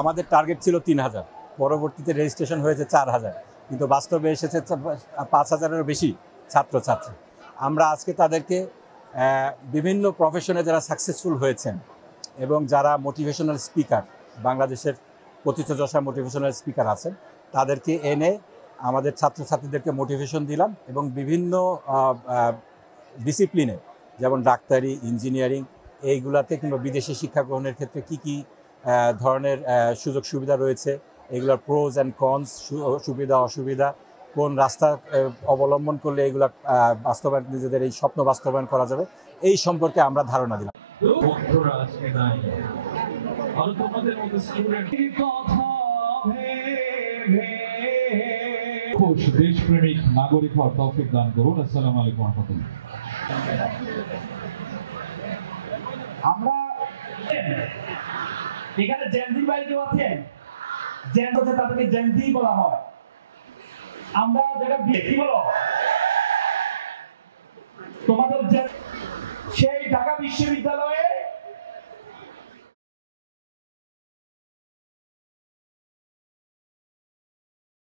আমাদের টার্গেট ছিল 3000, পরবর্তীতে রেজিস্ট্রেশন হয়েছে 4000, কিন্তু বাস্তবে এসেছে 5000-এরও বেশি ছাত্রছাত্রী। আমরা আজকে তাদেরকে বিভিন্ন প্রফেশনে যারা সাকসেসফুল হয়েছেন এবং যারা মোটিভেশনাল স্পিকার, বাংলাদেশের প্রথিতযশা মোটিভেশনাল স্পিকার আছেন, তাদেরকে এনে আমাদের ছাত্রছাত্রীদেরকে মোটিভেশন দিলাম এবং বিভিন্ন ডিসিপ্লিনে, যেমন ডাক্তারি, ইঞ্জিনিয়ারিং, এইগুলাতে কিংবা বিদেশি শিক্ষা গ্রহণের ক্ষেত্রে কি কি ধরনের সুযোগ সুবিধা রয়েছে, এগুলোর প্রোজ অ্যান্ড কনস, সুবিধা অসুবিধা, কোন রাস্তা অবলম্বন করলে এগুলা বাস্তবায়ন, নিজেদের এই স্বপ্ন বাস্তবায়ন করা যাবে, এই সম্পর্কে আমরা ধারণা দিলাম। দেশপ্রেমিক নাগরিক হওয়ার তৌফিক দান করুন। আসসালামু আলাইকুম ওয়া রাহমাতুল্লাহ। আমরা এখানে জেনজি ভাই কেউ আছেন? জেন হচ্ছে তাদেরকে জেনজি বলা হয়। আমরা যেটা কি বলো তোমাদের সেই ঢাকা বিশ্ববিদ্যালয়ে